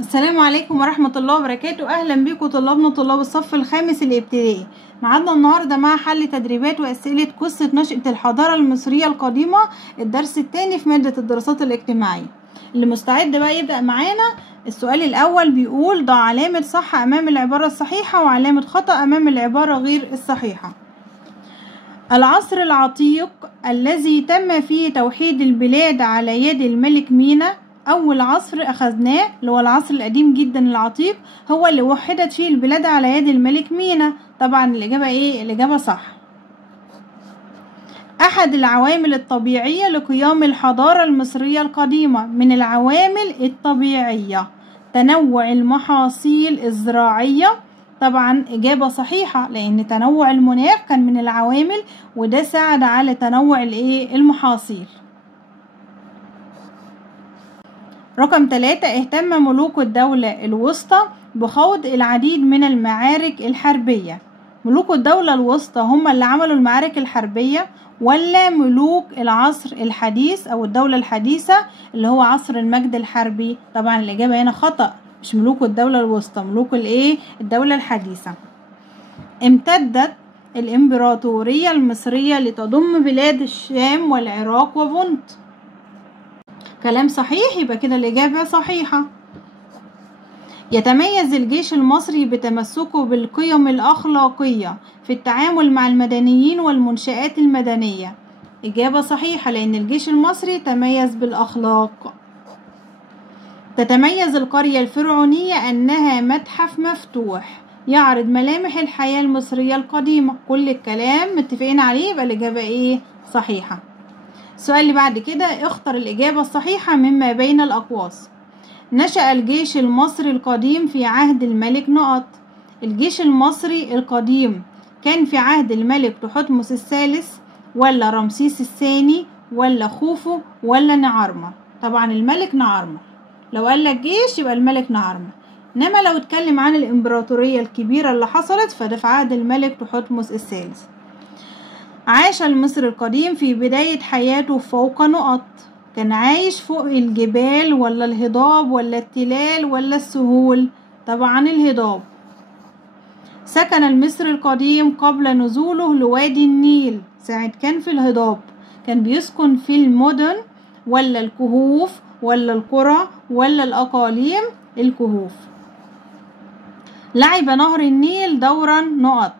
السلام عليكم ورحمة الله وبركاته. أهلا بكم طلابنا طلاب الصف الخامس الابتدائي. معادنا النهاردة مع حل تدريبات وأسئلة قصة نشأة الحضارة المصرية القديمة، الدرس الثاني في مادة الدراسات الاجتماعية. اللي مستعد بقى يبدأ معانا. السؤال الأول بيقول: ضع علامة صح أمام العبارة الصحيحة وعلامة خطأ أمام العبارة غير الصحيحة. العصر العتيق الذي تم فيه توحيد البلاد على يد الملك مينا، أول عصر أخذناه اللي هو العصر القديم جدا العتيق، هو اللي وحدت فيه البلاد على يد الملك مينا. طبعا الإجابة إيه؟ الإجابة صح. أحد العوامل الطبيعية لقيام الحضارة المصرية القديمة من العوامل الطبيعية تنوع المحاصيل الزراعية. طبعا إجابة صحيحة، لأن تنوع المناخ كان من العوامل وده ساعد على تنوع المحاصيل. رقم 3: اهتم ملوك الدولة الوسطى بخوض العديد من المعارك الحربية. ملوك الدولة الوسطى هم اللي عملوا المعارك الحربية ولا ملوك العصر الحديث أو الدولة الحديثة اللي هو عصر المجد الحربي؟ طبعا الإجابة هنا خطأ، مش ملوك الدولة الوسطى، ملوك الدولة الحديثة. امتدت الإمبراطورية المصرية لتضم بلاد الشام والعراق وبنت. كلام صحيح، يبقى كده الإجابة صحيحة. يتميز الجيش المصري بتمسكه بالقيم الأخلاقية في التعامل مع المدنيين والمنشآت المدنية. إجابة صحيحة، لأن الجيش المصري تميز بالأخلاق. تتميز القرية الفرعونية أنها متحف مفتوح يعرض ملامح الحياة المصرية القديمة. كل الكلام متفقين عليه، يبقى الإجابة صحيحة. السؤال اللي بعد كده: اختر الإجابة الصحيحة مما بين الأقواس. نشأ الجيش المصري القديم في عهد الملك نقط. الجيش المصري القديم كان في عهد الملك تحتمس الثالث ولا رمسيس الثاني ولا خوفو ولا نعرمر؟ طبعا الملك نعرمر. لو قال لك جيش يبقى الملك نعرمر، انما لو اتكلم عن الإمبراطورية الكبيرة اللي حصلت فده في عهد الملك تحتمس الثالث. عاش المصري القديم في بداية حياته فوق نقط. كان عايش فوق الجبال ولا الهضاب ولا التلال ولا السهول؟ طبعا الهضاب. سكن المصري القديم قبل نزوله لوادي النيل. ساعة كان في الهضاب كان بيسكن في المدن ولا الكهوف ولا القرى ولا الأقاليم؟ الكهوف. لعب نهر النيل دورا نقط.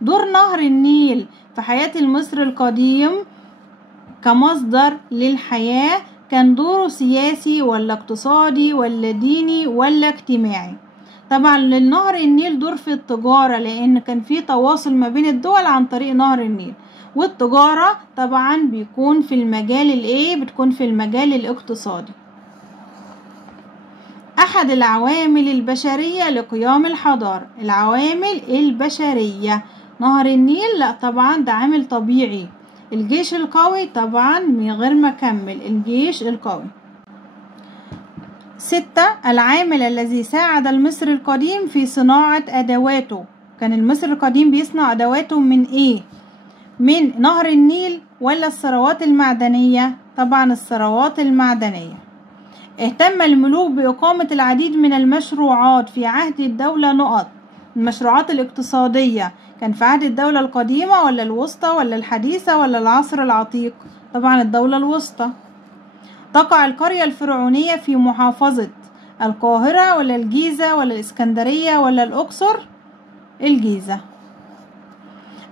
دور نهر النيل في حياة المصري القديم كمصدر للحياة كان دوره سياسي ولا اقتصادي ولا ديني ولا اجتماعي؟ طبعا للنهر النيل دور في التجارة، لأن كان في تواصل ما بين الدول عن طريق نهر النيل، والتجارة طبعا بتكون في المجال الاقتصادي. أحد العوامل البشرية لقيام الحضارة. العوامل البشرية، نهر النيل لا طبعا ده عامل طبيعي. الجيش القوي طبعا من غير ما اكمل، الجيش القوي. 6: العامل الذي ساعد المصري القديم في صناعة أدواته. كان المصري القديم بيصنع أدواته من ايه؟ من نهر النيل ولا الثروات المعدنية؟ طبعا الثروات المعدنية. اهتم الملوك بإقامة العديد من المشروعات في عهد الدولة نقط. المشروعات الاقتصادية كان في عهد الدولة القديمة ولا الوسطى ولا الحديثة ولا العصر العتيق؟ طبعا الدولة الوسطى. تقع القرية الفرعونية في محافظة القاهرة ولا الجيزة ولا الإسكندرية ولا الأقصر؟ الجيزة.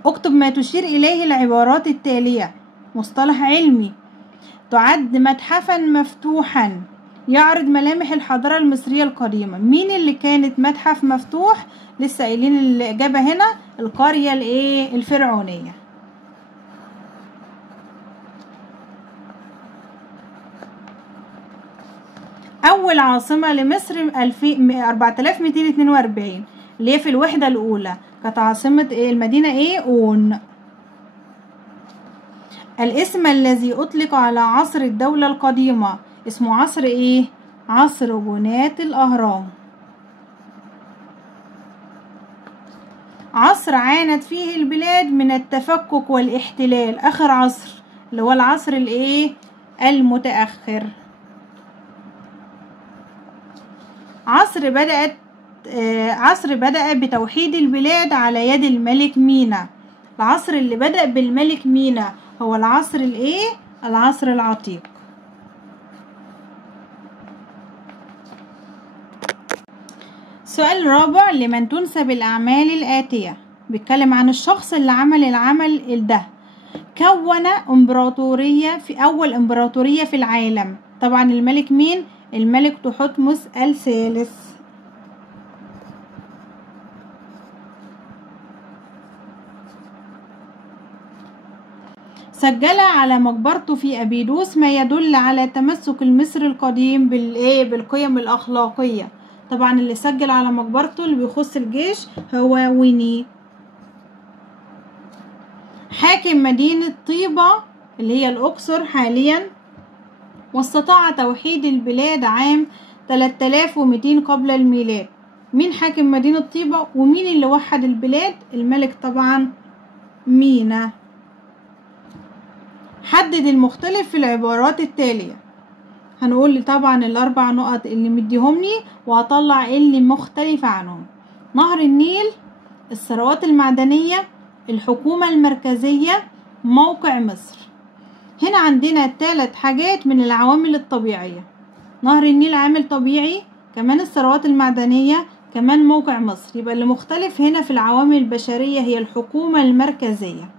اكتب ما تشير إليه العبارات التالية. مصطلح علمي: تعد متحفا مفتوحا يعرض ملامح الحضارة المصرية القديمة. مين اللي كانت متحف مفتوح؟ لسه قايلين الإجابة هنا القرية الفرعونية. أول عاصمة لمصر 4242 اللي هي في الوحدة الأولى كانت عاصمة المدينة أون. الاسم الذي أطلق على عصر الدولة القديمة اسمه عصر عصر بناة الأهرام. عصر عانت فيه البلاد من التفكك والاحتلال، آخر عصر اللي هو العصر المتأخر. عصر بدأ بتوحيد البلاد على يد الملك مينا. العصر اللي بدأ بالملك مينا هو العصر الايه؟ العصر العتيق. السؤال الرابع، لمن تنسب الأعمال الآتية؟ بيتكلم عن الشخص اللي عمل العمل ده. كون امبراطورية، في أول امبراطورية في العالم. طبعا الملك مين؟ الملك تحتمس الثالث. سجل على مقبرته في أبيدوس ما يدل على تمسك المصري القديم بالقيم الأخلاقية. طبعا اللي سجل على مقبرته اللي بيخص الجيش هو ويني. حاكم مدينة طيبة اللي هي الأقصر حاليا، واستطاع توحيد البلاد عام 3200 قبل الميلاد. مين حاكم مدينة طيبة ومين اللي وحد البلاد؟ الملك طبعا مينا. حدد المختلف في العبارات التالية. هنقول طبعا الأربع نقط اللي مديهمني وهطلع اللي مختلف عنهم. نهر النيل، الثروات المعدنية، الحكومة المركزية، موقع مصر. هنا عندنا 3 حاجات من العوامل الطبيعية. نهر النيل عامل طبيعي، كمان الثروات المعدنية، كمان موقع مصر. يبقى اللي مختلف هنا في العوامل البشرية هي الحكومة المركزية.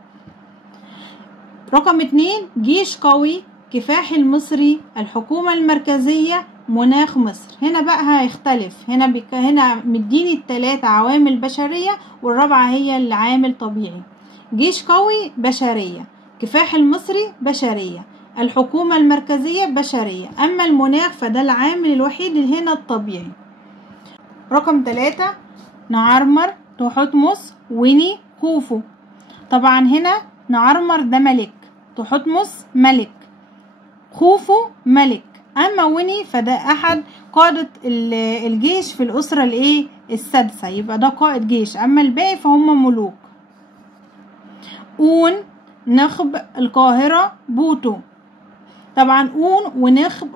رقم 2، جيش قوي، كفاح المصري، الحكومة المركزية، مناخ مصر. هنا بقى هيختلف، هنا مديني ال3 عوامل بشرية والرابعة هي اللي عامل طبيعي. جيش قوي بشرية، كفاح المصري بشرية، الحكومة المركزية بشرية، أما المناخ فده العامل الوحيد اللي هنا الطبيعي. رقم 3، نعرمر، تحتمس، ويني، خوفو. طبعا هنا نعرمر ده ملك، تحتمس ملك، خوفو ملك، اما ويني فده احد قادة الجيش في الاسرة السادسة، يبقى ده قائد جيش، اما الباقي فهم ملوك. اون، نخب، القاهرة، بوتو. طبعا اون ونخب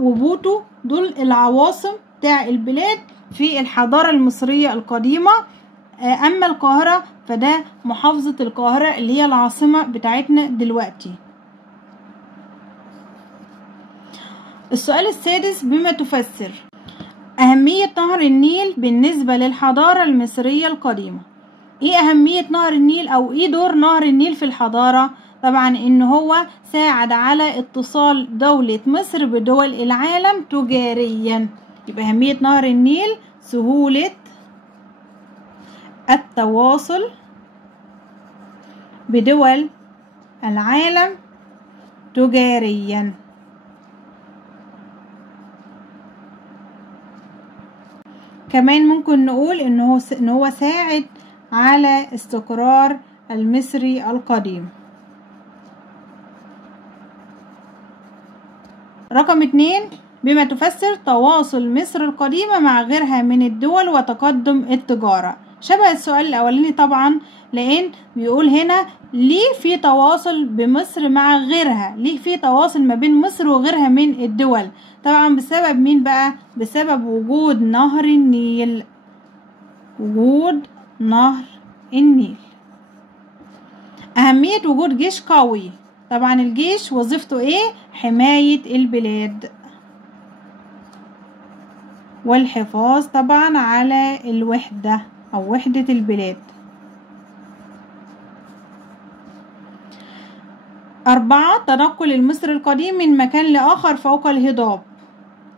وبوتو دول العواصم بتاع البلاد في الحضارة المصرية القديمة. اما القاهرة فده محافظة القاهرة اللي هي العاصمة بتاعتنا دلوقتي. السؤال السادس، بما تفسر أهمية نهر النيل بالنسبة للحضارة المصرية القديمة. ايه أهمية نهر النيل او ايه دور نهر النيل في الحضارة؟ طبعا ان هو ساعد على اتصال دولة مصر بدول العالم تجاريا. يبقى أهمية نهر النيل سهولة التواصل بدول العالم تجاريا. كمان ممكن نقول ان هو ساعد على استقرار المصري القديم. رقم 2، بما تفسر تواصل مصر القديمة مع غيرها من الدول وتقدم التجارة. شبه السؤال الأولاني طبعا، لأن بيقول هنا ليه في تواصل بمصر مع غيرها، ليه في تواصل ما بين مصر وغيرها من الدول؟ طبعا بسبب مين بقى؟ بسبب وجود نهر النيل. وجود نهر النيل. أهمية وجود جيش قوي. طبعا الجيش وظيفته ايه؟ حماية البلاد والحفاظ طبعا على الوحدة أو وحدة البلاد. 4، تنقل المصري القديم من مكان لآخر فوق الهضاب.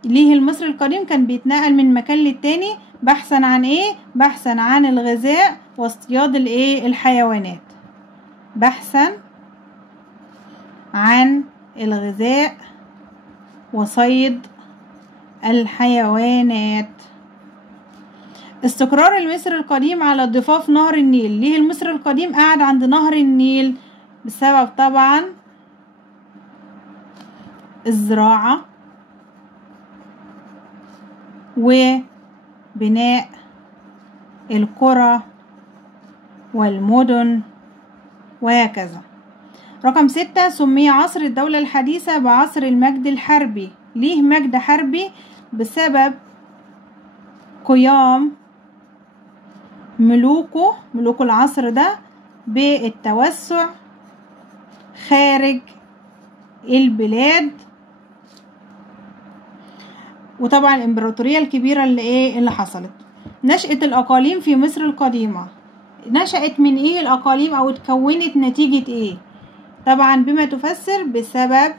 ليه المصري القديم كان بيتنقل من مكان للتاني؟ بحثا عن ايه؟ بحثا عن الغذاء واصطياد الحيوانات. بحثا عن الغذاء وصيد الحيوانات. استقرار المصري القديم على ضفاف نهر النيل. ليه المصري القديم قاعد عند نهر النيل؟ بسبب طبعا الزراعة وبناء القرى والمدن وهكذا. رقم 6، سمي عصر الدولة الحديثة بعصر المجد الحربي. ليه مجد حربي؟ بسبب قيام ملوك العصر ده بالتوسع خارج البلاد، وطبعا الامبراطورية الكبيرة اللي حصلت. نشأة الأقاليم في مصر القديمة، نشأت من ايه الأقاليم او اتكونت نتيجة ايه؟ طبعا بما تفسر بسبب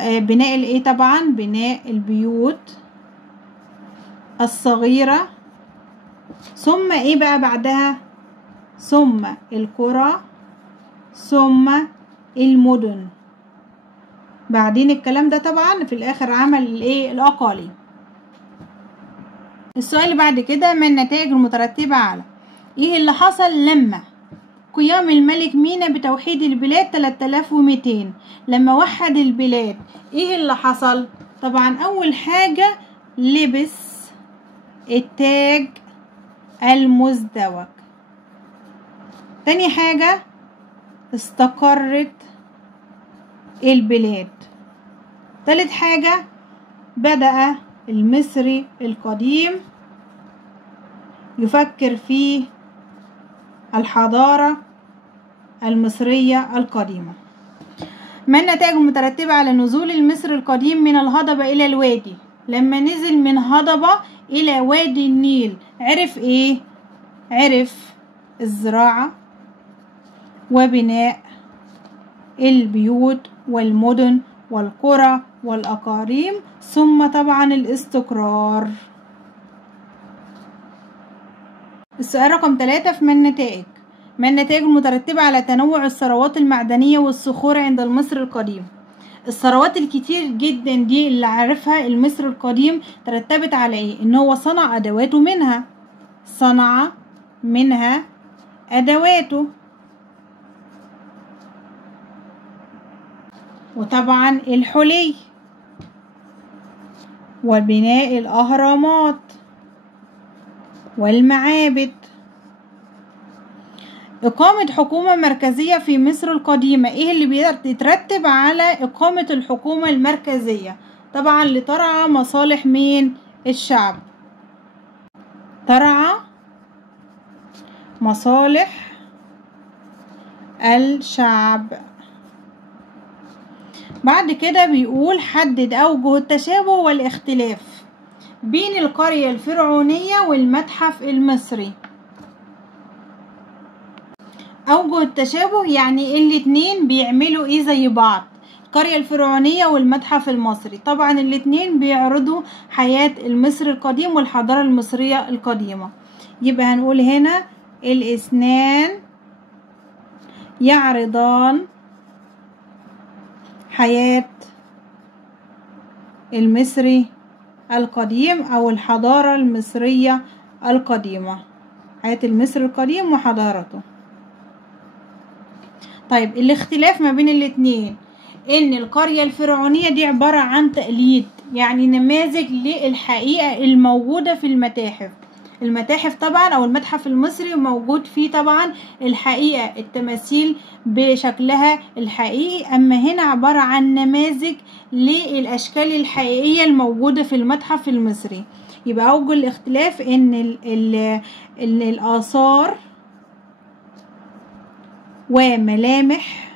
بناء الايه، طبعا بناء البيوت الصغيرة، ثم ايه بقى بعدها؟ ثم القرى، ثم المدن. بعدين الكلام ده طبعا في الاخر عمل الايه، الأقاليم. السؤال اللي بعد كده، ما النتائج المترتبة على ايه اللي حصل لما قيام الملك مينا بتوحيد البلاد 3200؟ لما وحد البلاد ايه اللي حصل؟ طبعا اول حاجة لبس التاج المزدوج، تاني حاجة استقرت البلاد، تالت حاجة بدأ المصري القديم يفكر في الحضارة المصرية القديمة. ما النتائج المترتبة على نزول المصري القديم من الهضبة إلى الوادي؟ لما نزل من هضبة إلى وادي النيل عرف إيه؟ عرف الزراعة وبناء البيوت والمدن والقرى والأقاليم، ثم طبعا الاستقرار. السؤال رقم 3 في ما النتائج؟ ما النتائج المترتبة على تنوع الثروات المعدنية والصخور عند المصري القديم؟ الثروات الكتير جدا دي اللي عرفها المصري القديم ترتبت على ايه؟ ان هو صنع ادواته منها، صنع منها ادواته، وطبعا الحلي وبناء الاهرامات والمعابد. إقامة حكومة مركزية في مصر القديمة، إيه اللي بيترتب على إقامة الحكومة المركزية؟ طبعا لترعى مصالح مين؟ الشعب، ترعى مصالح الشعب. بعد كده بيقول حدد أوجه التشابه والاختلاف بين القرية الفرعونية والمتحف المصري. أوجه التشابه يعني الاتنين بيعملوا ايه زي بعض، القرية الفرعونية والمتحف المصري. طبعا الاتنين بيعرضوا حياة المصري القديم والحضارة المصرية القديمة. يبقى هنقول هنا الاثنان يعرضان حياة المصري القديم أو الحضارة المصرية القديمة، حياة المصري القديم وحضارته. طيب الاختلاف ما بين الاتنين ان القرية الفرعونية دي عبارة عن تقليد، يعني نماذج للحقيقة الموجودة في المتاحف طبعا، او المتحف المصري موجود فيه طبعا الحقيقة، التماثيل بشكلها الحقيقي. اما هنا عبارة عن نماذج للاشكال الحقيقية الموجودة في المتحف المصري. يبقى اوجه الاختلاف ان الاثار وملامح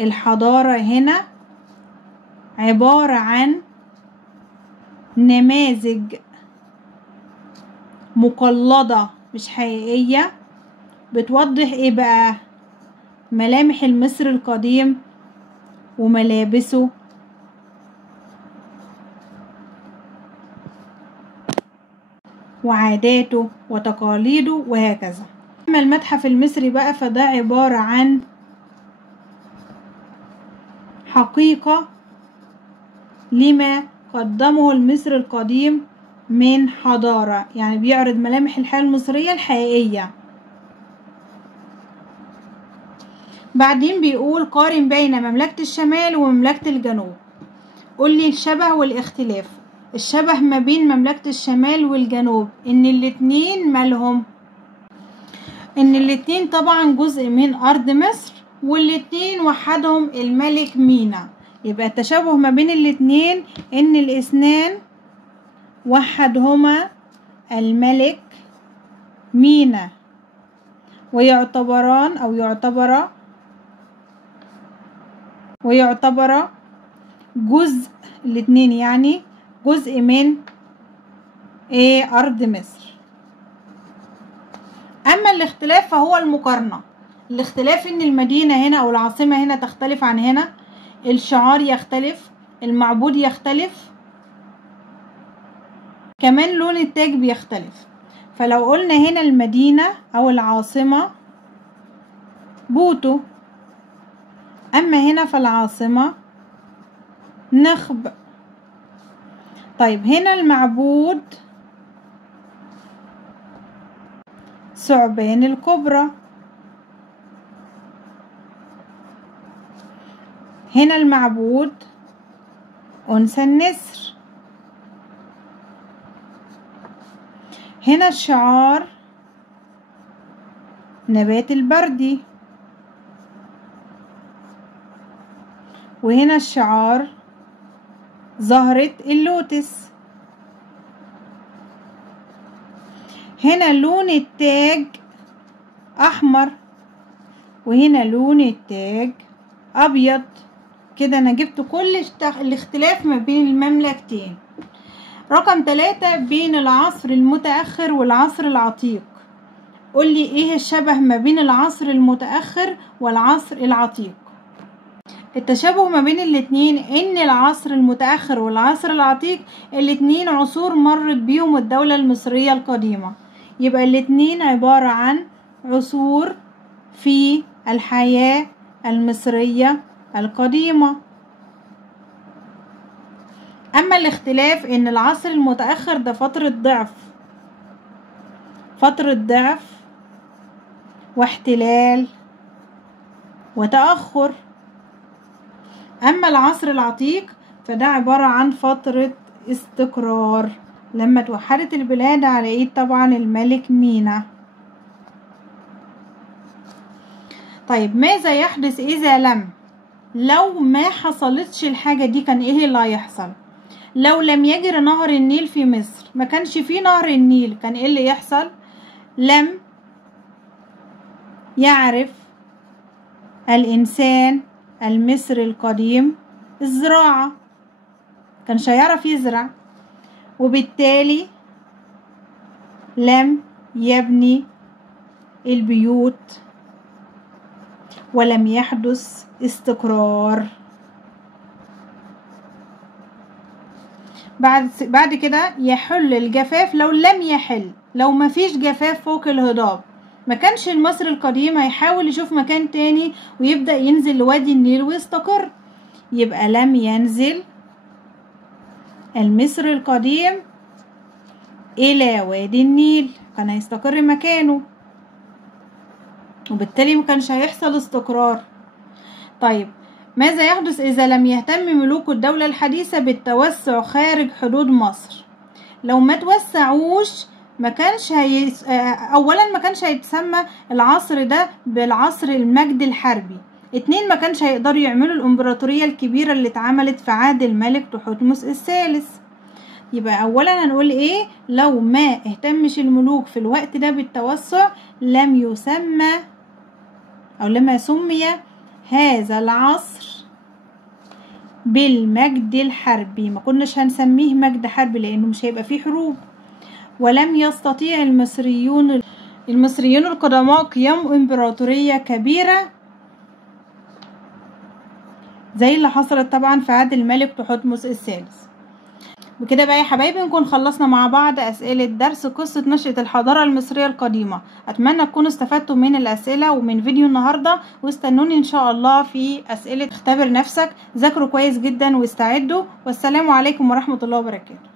الحضارة هنا عبارة عن نماذج مقلدة مش حقيقية، بتوضح ايه بقى؟ ملامح المصري القديم وملابسه وعاداته وتقاليده وهكذا. أما المتحف المصري بقى فده عبارة عن حقيقة لما قدمه المصري القديم من حضارة، يعني بيعرض ملامح الحياة المصرية الحقيقية. بعدين بيقول قارن بين مملكة الشمال ومملكة الجنوب. قول لي الشبه والاختلاف. الشبه ما بين مملكة الشمال والجنوب ان الاتنين مالهم؟ ان الاتنين طبعا جزء من ارض مصر، والاتنين وحدهم الملك مينا. يبقى التشابه ما بين الاتنين ان الاثنان وحدهما الملك مينا، ويعتبران أو ويعتبر جزء، الاتنين يعني جزء من أرض مصر. أما الاختلاف فهو المقارنة. الاختلاف إن المدينة هنا أو العاصمة هنا تختلف عن هنا، الشعار يختلف، المعبود يختلف، كمان لون التاج بيختلف. فلو قلنا هنا المدينة أو العاصمة بوتو، أما هنا فالعاصمة نخب. طيب هنا المعبود ثعبان الكبرى، هنا المعبود أنثى النسر، هنا الشعار نبات البردي، وهنا الشعار زهرة اللوتس. هنا لون التاج أحمر، وهنا لون التاج أبيض. كده أنا جبت كل الاختلاف ما بين المملكتين. رقم 3 بين العصر المتأخر والعصر العتيق. قولي ايه الشبه ما بين العصر المتأخر والعصر العتيق؟ التشابه ما بين الاتنين ان العصر المتأخر والعصر العتيق الاتنين عصور مرت بيهم الدولة المصرية القديمة، يبقى الاتنين عبارة عن عصور في الحياة المصرية القديمة. اما الاختلاف ان العصر المتأخر ده فترة ضعف واحتلال وتأخر، اما العصر العتيق فده عبارة عن فترة استقرار لما توحدت البلاد على ايد طبعا الملك مينا. طيب ماذا يحدث اذا لو ما حصلتش الحاجة دي كان ايه اللي هيحصل؟ لو لم يجري نهر النيل في مصر، ما كانش فيه نهر النيل، كان ايه اللي يحصل؟ لم يعرف الإنسان المصري القديم الزراعة، كانش هيعرف يزرع، وبالتالي لم يبني البيوت ولم يحدث استقرار. بعد كده يحل الجفاف. لو مفيش جفاف فوق الهضاب، ما كانش المصري القديم هيحاول يشوف مكان تاني ويبدأ ينزل لوادي النيل ويستقر. يبقى لم ينزل المصري القديم إلى وادي النيل، كان هيستقر مكانه، وبالتالي ما كانش هيحصل استقرار. طيب ماذا يحدث إذا لم يهتم ملوك الدولة الحديثة بالتوسع خارج حدود مصر؟ لو ما توسعوش أولا ما كانش هيتسمى العصر ده بالعصر المجد الحربي. 2 ما كانش هيقدروا يعملوا الإمبراطورية الكبيرة اللي اتعملت في عهد الملك تحتمس الثالث. يبقى أولا هنقول إيه؟ لو ما اهتمش الملوك في الوقت ده بالتوسع لم يسمى أو لما سمي هذا العصر بالمجد الحربي. ما كناش هنسميه مجد حربي لأنه مش هيبقى فيه حروب. ولم يستطيع المصريون القدماء قيام إمبراطورية كبيرة زي اللي حصلت طبعا في عهد الملك تحتمس الثالث. بكده بقى يا حبايبي نكون خلصنا مع بعض أسئلة درس قصة نشأة الحضارة المصرية القديمة. أتمنى تكونوا استفدتوا من الأسئلة ومن فيديو النهاردة، واستنوني إن شاء الله في أسئلة اختبر نفسك. ذاكروا كويس جدا واستعدوا، والسلام عليكم ورحمة الله وبركاته.